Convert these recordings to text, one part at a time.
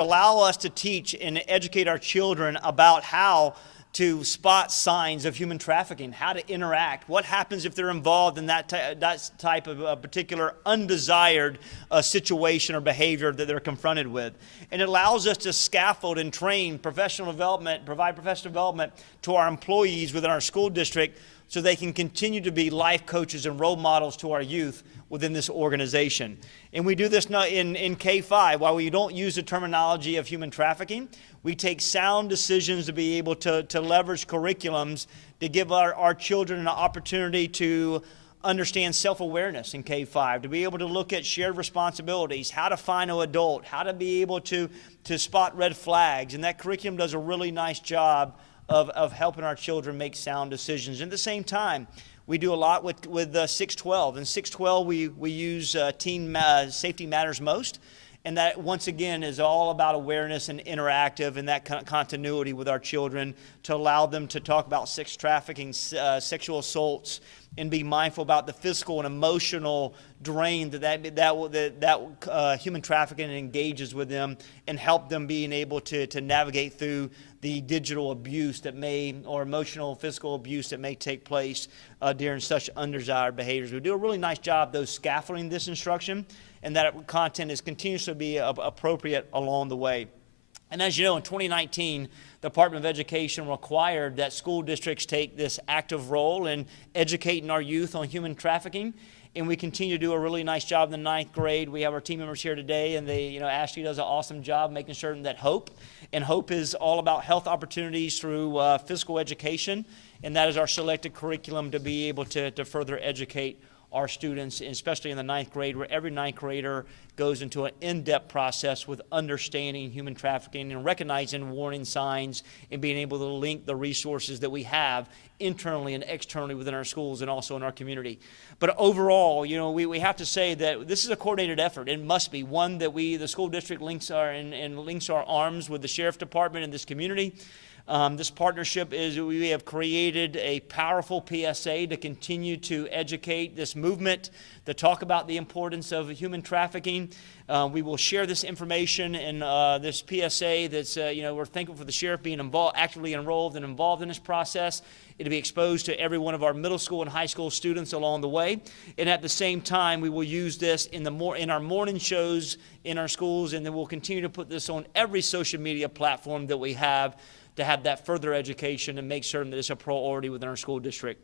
allow us to teach and educate our children about how to spot signs of human trafficking, how to interact, what happens if they're involved in that type of particular undesired situation or behavior that they're confronted with. And it allows us to scaffold and train professional development, provide professional development to our employees within our school district so they can continue to be life coaches and role models to our youth within this organization. And we do this in K-5. While we don't use the terminology of human trafficking, we take sound decisions to be able to leverage curriculums to give our children an opportunity to understand self-awareness in K-5, to be able to look at shared responsibilities, how to find an adult, how to be able to spot red flags. And that curriculum does a really nice job of helping our children make sound decisions. And at the same time, we do a lot with 612. In 612, we use Teen Safety Matters Most. And that, once again, is all about awareness and interactive and that continuity with our children to allow them to talk about sex trafficking, sexual assaults, and be mindful about the physical and emotional drain that human trafficking engages with them, and help them being able to navigate through the digital abuse that may, or emotional, physical abuse that may take place during such undesired behaviors. We do a really nice job, though, scaffolding this instruction, and that content is continuously be appropriate along the way. And as you know, in 2019, the Department of Education required that school districts take this active role in educating our youth on human trafficking. And we continue to do a really nice job in the 9th grade. We have our team members here today, and Ashley does an awesome job making certain that HOPE is all about health opportunities through physical education, and that is our selected curriculum to be able to further educate our students, especially in the 9th grade, where every 9th grader goes into an in-depth process with understanding human trafficking and recognizing warning signs and being able to link the resources that we have internally and externally within our schools and also in our community. But overall, we have to say that this is a coordinated effort. It must be one that the school district links our arms with the sheriff department in this community. This partnership we have created a powerful PSA to continue to educate this movement, to talk about the importance of human trafficking. We will share this information in this PSA that's, we're thankful for the sheriff being actively enrolled and involved in this process. It'll be exposed to every one of our middle school and high school students along the way. And at the same time, we will use this in our morning shows in our schools, and then we'll continue to put this on every social media platform that we have to have that further education and make certain that it's a priority within our school district.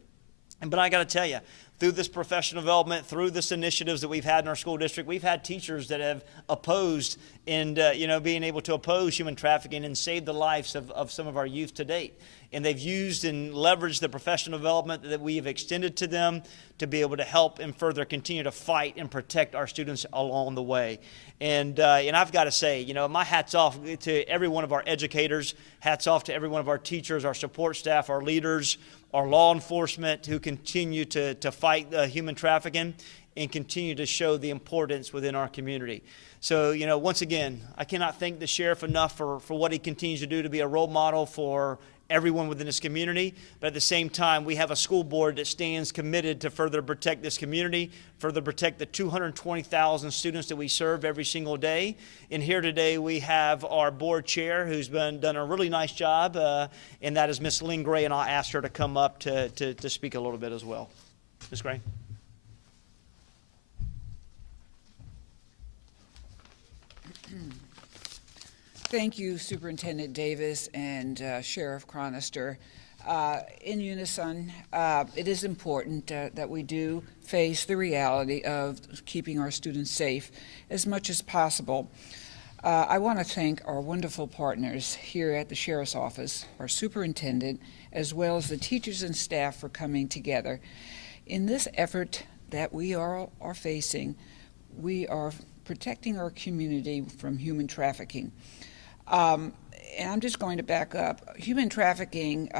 But I got to tell you, through this professional development, through this initiatives that we've had in our school district, we've had teachers that have opposed and being able to oppose human trafficking and save the lives of some of our youth to date. And they've used and leveraged the professional development that we have extended to them to be able to help and further continue to fight and protect our students along the way. And I've got to say, my hat's off to every one of our educators, hats off to every one of our teachers, our support staff, our leaders, our law enforcement who continue to fight human trafficking and continue to show the importance within our community. So, once again, I cannot thank the sheriff enough for what he continues to do to be a role model for everyone within this community. But at the same time, we have a school board that stands committed to further protect this community, further protect the 220,000 students that we serve every single day. And here today we have our board chair who's done a really nice job, and that is Miss Lynn Gray, and I'll ask her to come up to speak a little bit as well. Ms. Gray. Thank you, Superintendent Davis and Sheriff Chronister. In unison, it is important that we do face the reality of keeping our students safe as much as possible. I want to thank our wonderful partners here at the Sheriff's Office, our superintendent, as well as the teachers and staff for coming together. In this effort that we are facing, we are protecting our community from human trafficking. And I'm just going to back up. Human trafficking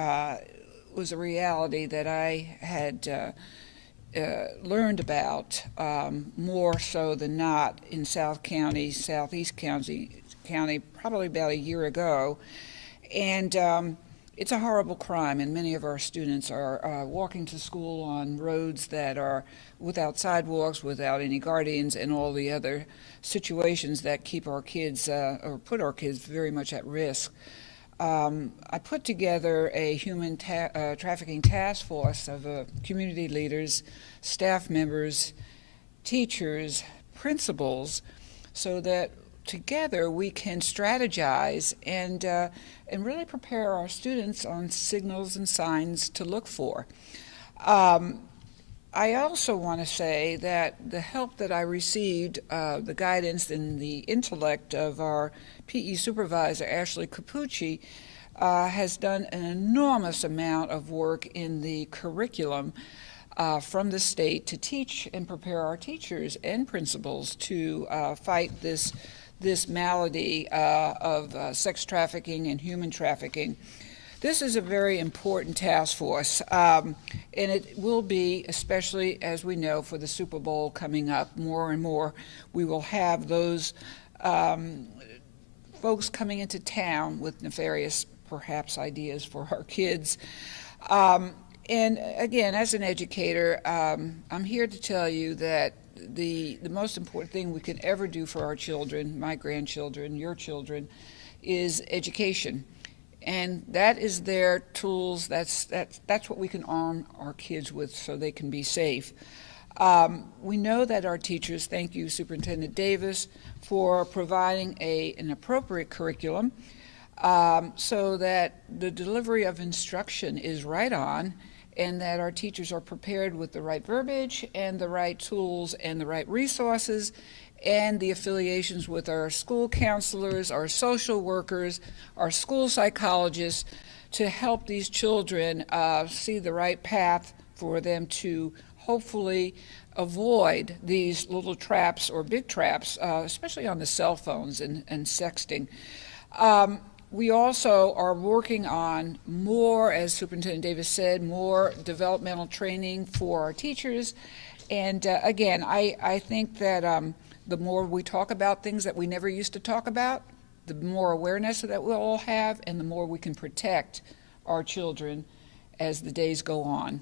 was a reality that I had learned about more so than not in Southeast County, probably about a year ago. And It's a horrible crime, and many of our students are walking to school on roads that are without sidewalks, without any guardians, and all the other situations that keep our kids or put our kids very much at risk. I put together a human trafficking task force of community leaders, staff members, teachers, principals, so that together we can strategize and really prepare our students on signals and signs to look for. I also want to say that the help that I received, the guidance and the intellect of our PE supervisor, Ashley Capucci, has done an enormous amount of work in the curriculum from the state to teach and prepare our teachers and principals to fight this malady of sex trafficking and human trafficking. This is a very important task force, and it will be, especially as we know for the Super Bowl coming up, more and more we will have those folks coming into town with nefarious, perhaps, ideas for our kids. And again, as an educator, I'm here to tell you that the most important thing we can ever do for our children, my grandchildren, your children, is education. And that is their tools. That's what we can arm our kids with so they can be safe. We know that our teachers, thank you, Superintendent Davis, for providing an appropriate curriculum so that the delivery of instruction is right on, and that our teachers are prepared with the right verbiage and the right tools and the right resources and the affiliations with our school counselors, our social workers, our school psychologists to help these children see the right path for them to hopefully avoid these little traps or big traps, especially on the cell phones and sexting. We also are working on more, as Superintendent Davis said, more developmental training for our teachers. And again, I think that the more we talk about things that we never used to talk about, the more awareness that we'll all have, and the more we can protect our children as the days go on.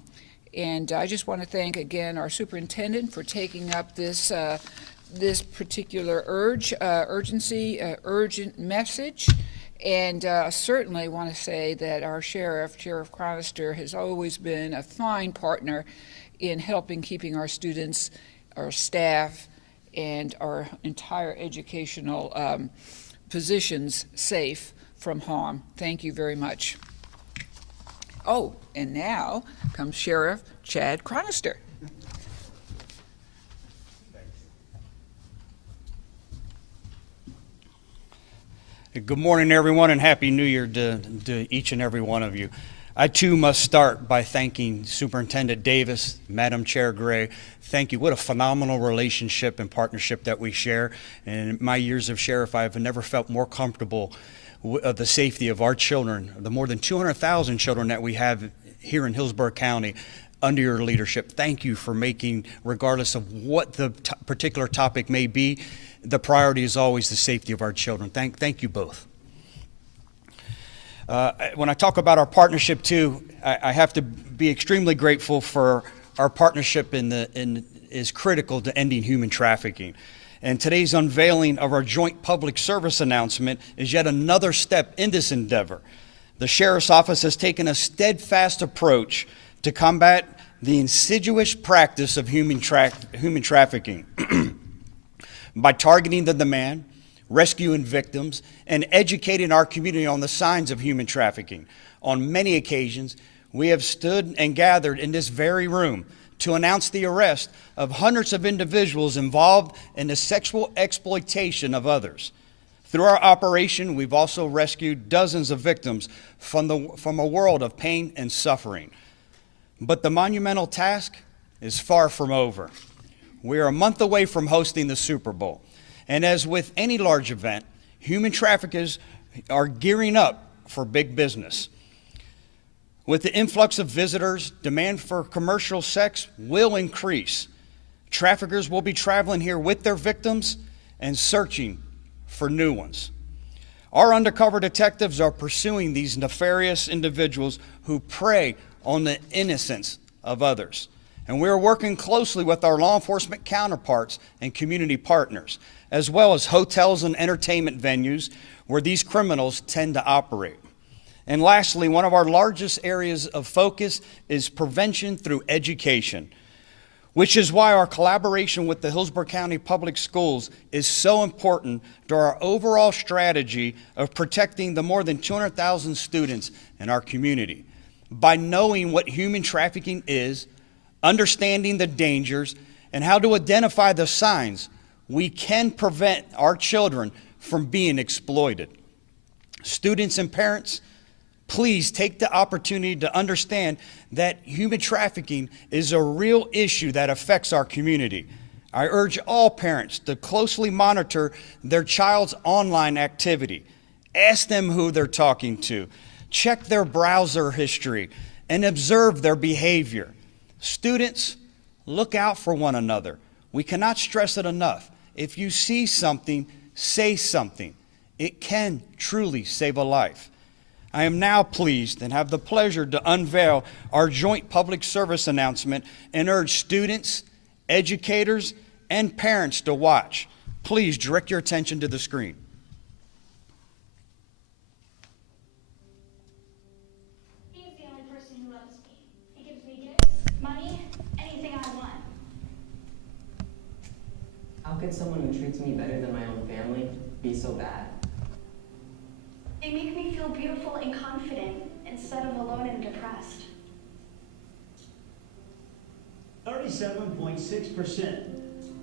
And I just want to thank again our superintendent for taking up this particular urgent message. And certainly want to say that our Sheriff Cronister, has always been a fine partner in helping keeping our students, our staff, and our entire educational positions safe from harm. Thank you very much. Oh, and now comes Sheriff Chad Cronister. Good morning, everyone, and Happy New Year to each and every one of you. I, too, must start by thanking Superintendent Davis, Madam Chair Gray. Thank you. What a phenomenal relationship and partnership that we share. And in my years of sheriff, I've never felt more comfortable of the safety of our children, the more than 200,000 children that we have here in Hillsborough County under your leadership. Thank you for making, regardless of what the particular topic may be, the priority is always the safety of our children. Thank you both. When I talk about our partnership too, I have to be extremely grateful for our partnership is critical to ending human trafficking. And today's unveiling of our joint public service announcement is yet another step in this endeavor. The Sheriff's Office has taken a steadfast approach to combat the insidious practice of human trafficking by targeting the demand, rescuing victims, and educating our community on the signs of human trafficking. On many occasions, we have stood and gathered in this very room to announce the arrest of hundreds of individuals involved in the sexual exploitation of others. Through our operation, we've also rescued dozens of victims from a world of pain and suffering. But the monumental task is far from over. We are a month away from hosting the Super Bowl. And as with any large event, human traffickers are gearing up for big business. With the influx of visitors, demand for commercial sex will increase. Traffickers will be traveling here with their victims and searching for new ones. Our undercover detectives are pursuing these nefarious individuals who prey on the innocence of others. And we're working closely with our law enforcement counterparts and community partners, as well as hotels and entertainment venues where these criminals tend to operate. And lastly, one of our largest areas of focus is prevention through education, which is why our collaboration with the Hillsborough County Public Schools is so important to our overall strategy of protecting the more than 200,000 students in our community. By knowing what human trafficking is, understanding the dangers, and how to identify the signs, we can prevent our children from being exploited. Students and parents, please take the opportunity to understand that human trafficking is a real issue that affects our community. I urge all parents to closely monitor their child's online activity. Ask them who they're talking to. Check their browser history and observe their behavior. Students, look out for one another. We cannot stress it enough. If you see something, say something. It can truly save a life. I am now pleased and have the pleasure to unveil our joint public service announcement and urge students, educators, and parents to watch. Please direct your attention to the screen. He's the only person who loves me. He gives me gifts, money, anything I want. How could someone who treats me better than my own family be so bad? They make me feel beautiful and confident instead of alone and depressed. 37.6%.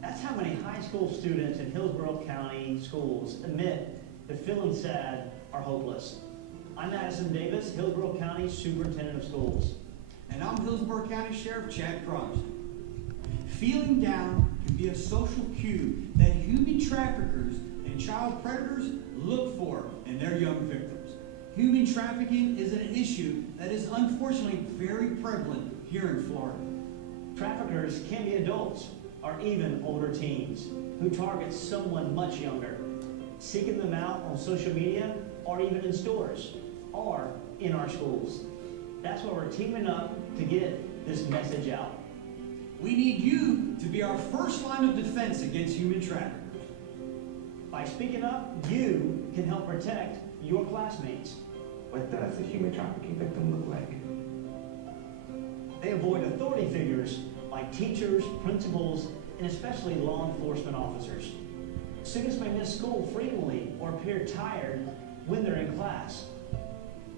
That's how many high school students in Hillsborough County schools admit that feeling sad or hopeless. I'm Madison Davis, Hillsborough County Superintendent of Schools. And I'm Hillsborough County Sheriff Chad Cronister. Feeling down can be a social cue that human traffickers and child predators look for in their young victims. Human trafficking is an issue that is unfortunately very prevalent here in Florida. Traffickers can be adults or even older teens who target someone much younger, seeking them out on social media or even in stores or in our schools. That's why we're teaming up to get this message out. We need you to be our first line of defense against human traffickers. By speaking up, you can help protect your classmates. What does a human trafficking victim look like? They avoid authority figures like teachers, principals, and especially law enforcement officers. Students may miss school frequently or appear tired when they're in class.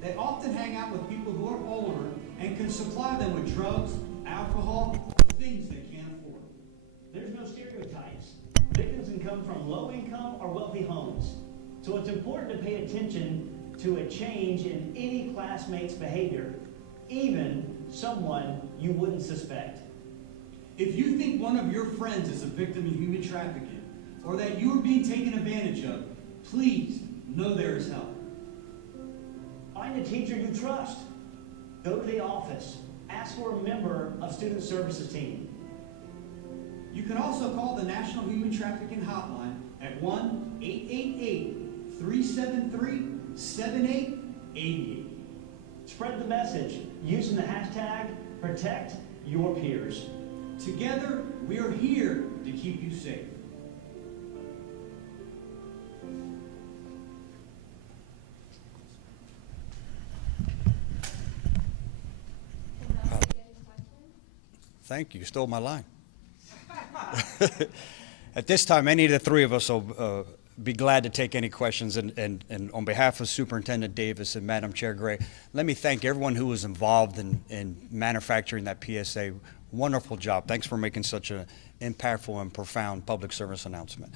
They often hang out with people who are older and can supply them with drugs, alcohol, things they can't afford. There's no stereotypes. Victims can come from low-income or wealthy homes. So it's important to pay attention to a change in any classmate's behavior, even someone you wouldn't suspect. If you think one of your friends is a victim of human trafficking or that you are being taken advantage of, please know there is help. Find a teacher you trust. Go to the office. Ask for a member of Student Services team. You can also call the National Human Trafficking Hotline at 1-888-373-7888. Spread the message using the hashtag #ProtectYourPeers. Together, we are here to keep you safe. Thank you. You stole my line. At this time, any of the three of us will be glad to take any questions. And on behalf of Superintendent Davis and Madam Chair Gray, let me thank everyone who was involved in manufacturing that PSA. Wonderful job. Thanks for making such an impactful and profound public service announcement.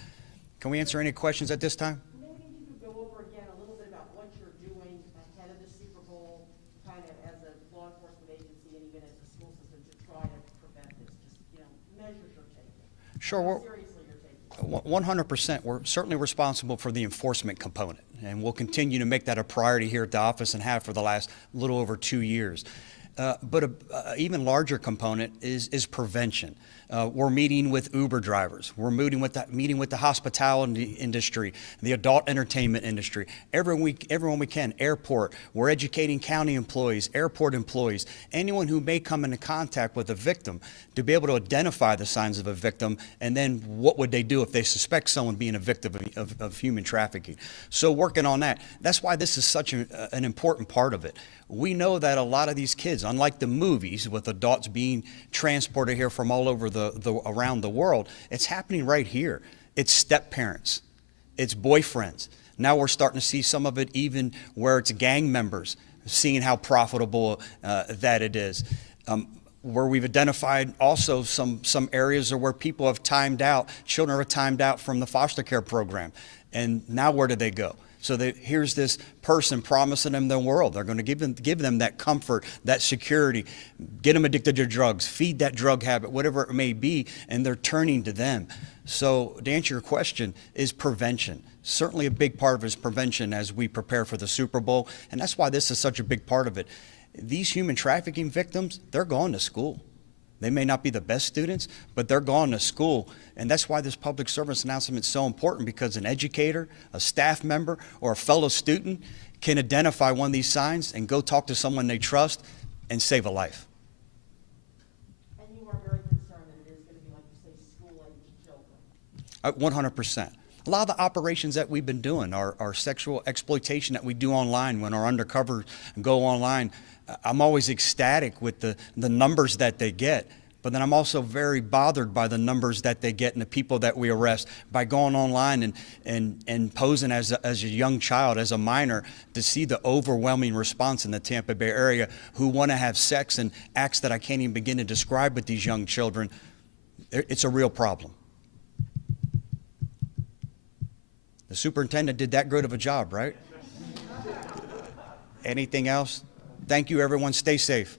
Can we answer any questions at this time? Maybe you could go over again a little bit about what you're doing ahead of the Super Bowl, kind of as a law enforcement agency and even as a school system to try to prevent this, just, measures you're taking. Sure. How seriously you're taking it. 100%. We're certainly responsible for the enforcement component, and we'll continue to make that a priority here at the office and have for the last little over 2 years. But an even larger component is prevention. We're meeting with Uber drivers. We're meeting with the hospitality industry, the adult entertainment industry. Everyone we can. Airport. We're educating county employees, airport employees, anyone who may come into contact with a victim to be able to identify the signs of a victim, and then what would they do if they suspect someone being a victim of human trafficking. So working on that. That's why this is such an important part of it. We know that a lot of these kids, unlike the movies with adults being transported here from all over around the world, it's happening right here. It's step parents, it's boyfriends. Now we're starting to see some of it even where it's gang members, seeing how profitable that it is. Where we've identified also some areas where people have timed out, children are timed out from the foster care program. And now where do they go? So here's this person promising them the world. They're going to give them that comfort, that security, get them addicted to drugs, feed that drug habit, whatever it may be, and they're turning to them. So to answer your question, is prevention. Certainly a big part of it is prevention as we prepare for the Super Bowl, and that's why this is such a big part of it. These human trafficking victims, they're going to school. They may not be the best students, but they're going to school. And that's why this public service announcement is so important, because an educator, a staff member, or a fellow student can identify one of these signs and go talk to someone they trust and save a life. And you are very concerned that it is going to be, like you say, school-aged children. 100%. A lot of the operations that we've been doing, our sexual exploitation that we do online when our undercover go online, I'm always ecstatic with the numbers that they get, but then I'm also very bothered by the numbers that they get and the people that we arrest by going online and posing as a young child, as a minor, to see the overwhelming response in the Tampa Bay area who want to have sex and acts that I can't even begin to describe with these young children. It's a real problem. The superintendent did that good of a job, right? Anything else? Thank you, everyone. Stay safe.